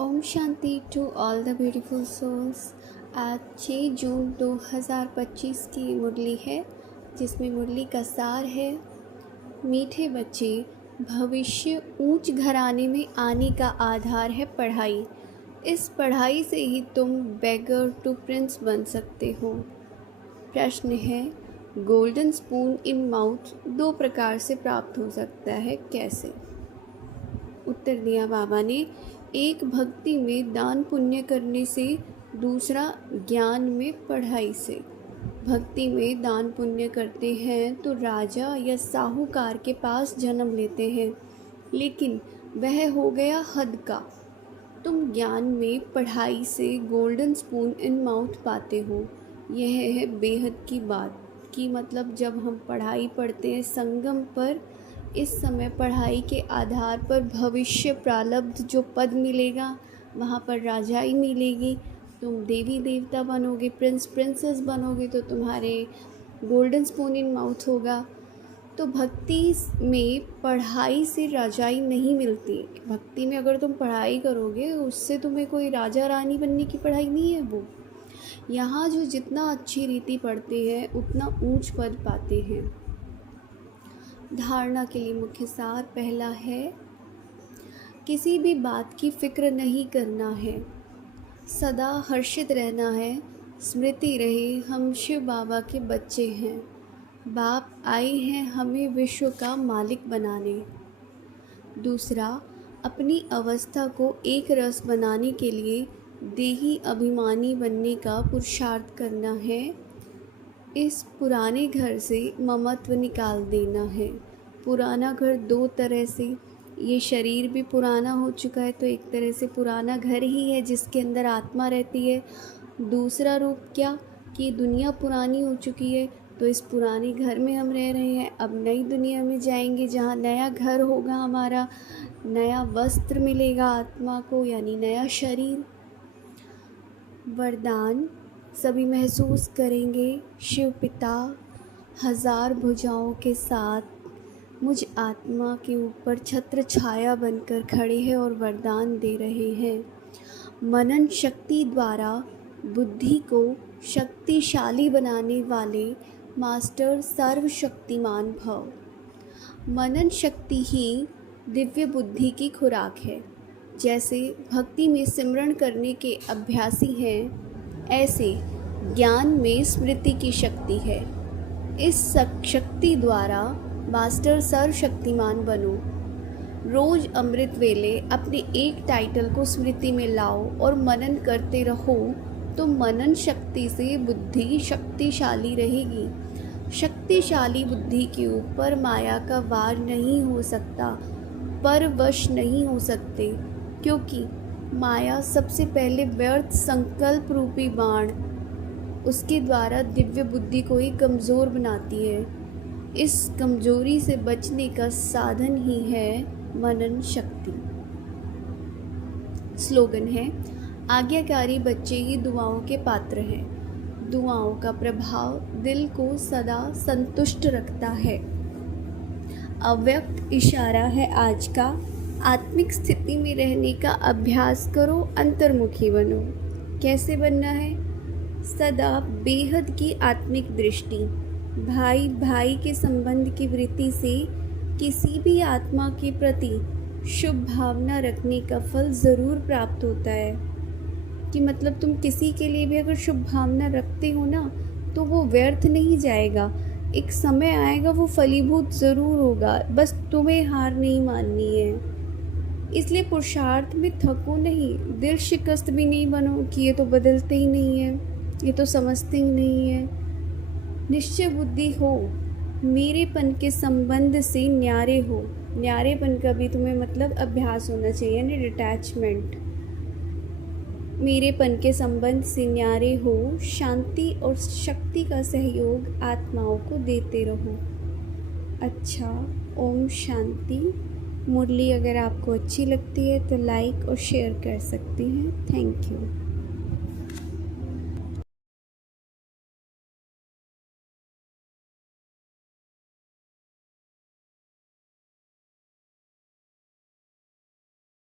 ओम शांति to all the beautiful souls. आज 6 जून 2025 की मुरली है, जिसमें मुरली का सार है, मीठे बच्चे, भविष्य ऊंच घराने में आने का आधार है पढ़ाई। इस पढ़ाई से ही तुम बेगर टू प्रिंस बन सकते हो। प्रश्न है, गोल्डन स्पून इन माउथ 2 प्रकार से प्राप्त हो सकता है, कैसे? उत्तर दिया बाबा ने, एक भक्ति में दान पुण्य करने से, दूसरा ज्ञान में पढ़ाई से। भक्ति में दान पुण्य करते हैं तो राजा या साहूकार के पास जन्म लेते हैं, लेकिन वह हो गया हद का। तुम ज्ञान में पढ़ाई से गोल्डन स्पून इन माउथ पाते हो। यह है बेहद की बात कि मतलब जब हम पढ़ाई पढ़ते हैं संगम पर, इस समय पढ़ाई के आधार पर भविष्य प्रारब्ध जो पद मिलेगा, वहाँ पर राजाई मिलेगी। तुम देवी देवता बनोगे, प्रिंस प्रिंसेस बनोगे, तो तुम्हारे गोल्डन स्पून इन माउथ होगा। तो भक्ति में पढ़ाई से राजाई नहीं मिलती। भक्ति में अगर तुम पढ़ाई करोगे, उससे तुम्हें कोई राजा रानी बनने की पढ़ाई नहीं है। वो यहाँ जो जितना अच्छी रीति पढ़ते हैं उतना ऊंच पद पाते हैं। धारणा के लिए मुख्य सार पहला है, किसी भी बात की फिक्र नहीं करना है, सदा हर्षित रहना है। स्मृति रहे हम शिव बाबा के बच्चे हैं, बाप आए हैं हमें विश्व का मालिक बनाने। दूसरा, अपनी अवस्था को एक रस बनाने के लिए देही अभिमानी बनने का पुरुषार्थ करना है। इस पुराने घर से ममत्व निकाल देना है। पुराना घर 2 तरह से, ये शरीर भी पुराना हो चुका है, तो एक तरह से पुराना घर ही है जिसके अंदर आत्मा रहती है। दूसरा रूप क्या कि दुनिया पुरानी हो चुकी है, तो इस पुराने घर में हम रह रहे हैं। अब नई दुनिया में जाएंगे जहाँ नया घर होगा, हमारा नया वस्त्र मिलेगा आत्मा को, यानी नया शरीर। वरदान सभी महसूस करेंगे, शिव पिता 1000 भुजाओं के साथ मुझ आत्मा के ऊपर छत्र छाया बनकर खड़े हैं और वरदान दे रहे हैं। मनन शक्ति द्वारा बुद्धि को शक्तिशाली बनाने वाले मास्टर सर्वशक्तिमान भव। मनन शक्ति ही दिव्य बुद्धि की खुराक है। जैसे भक्ति में सिमरण करने के अभ्यासी हैं, ऐसे ज्ञान में स्मृति की शक्ति है। इस शक्ति द्वारा मास्टर सर्वशक्तिमान बनो। रोज अमृत वेले अपने एक टाइटल को स्मृति में लाओ और मनन करते रहो, तो मनन शक्ति से बुद्धि शक्तिशाली रहेगी। शक्तिशाली बुद्धि के ऊपर माया का वार नहीं हो सकता, परवश नहीं हो सकते, क्योंकि माया सबसे पहले व्यर्थ संकल्प रूपी बाण, उसके द्वारा दिव्य बुद्धि को ही कमज़ोर बनाती है। इस कमजोरी से बचने का साधन ही है मनन शक्ति। स्लोगन है, आज्ञाकारी बच्चे ही दुआओं के पात्र हैं। दुआओं का प्रभाव दिल को सदा संतुष्ट रखता है। अव्यक्त इशारा है आज का, आत्मिक स्थिति में रहने का अभ्यास करो, अंतर्मुखी बनो। कैसे बनना है? सदा बेहद की आत्मिक दृष्टि, भाई भाई के संबंध की वृत्ति से किसी भी आत्मा के प्रति शुभ भावना रखने का फल ज़रूर प्राप्त होता है। कि मतलब तुम किसी के लिए भी अगर शुभ भावना रखते हो ना, तो वो व्यर्थ नहीं जाएगा। एक समय आएगा वो फलीभूत ज़रूर होगा, बस तुम्हें हार नहीं माननी है। इसलिए पुरुषार्थ में थको नहीं, दिल शिकस्त भी नहीं बनो कि ये तो बदलते ही नहीं है, ये तो समझते ही नहीं है। निश्चय बुद्धि हो, मेरेपन के संबंध से न्यारे हो। न्यारेपन का भी तुम्हें मतलब अभ्यास होना चाहिए, यानी डिटैचमेंट। मेरेपन के संबंध से न्यारे हो, शांति और शक्ति का सहयोग आत्माओं को देते रहो। अच्छा, ओम शांति। मुरली अगर आपको अच्छी लगती है तो लाइक और शेयर कर सकती हैं। Thank you.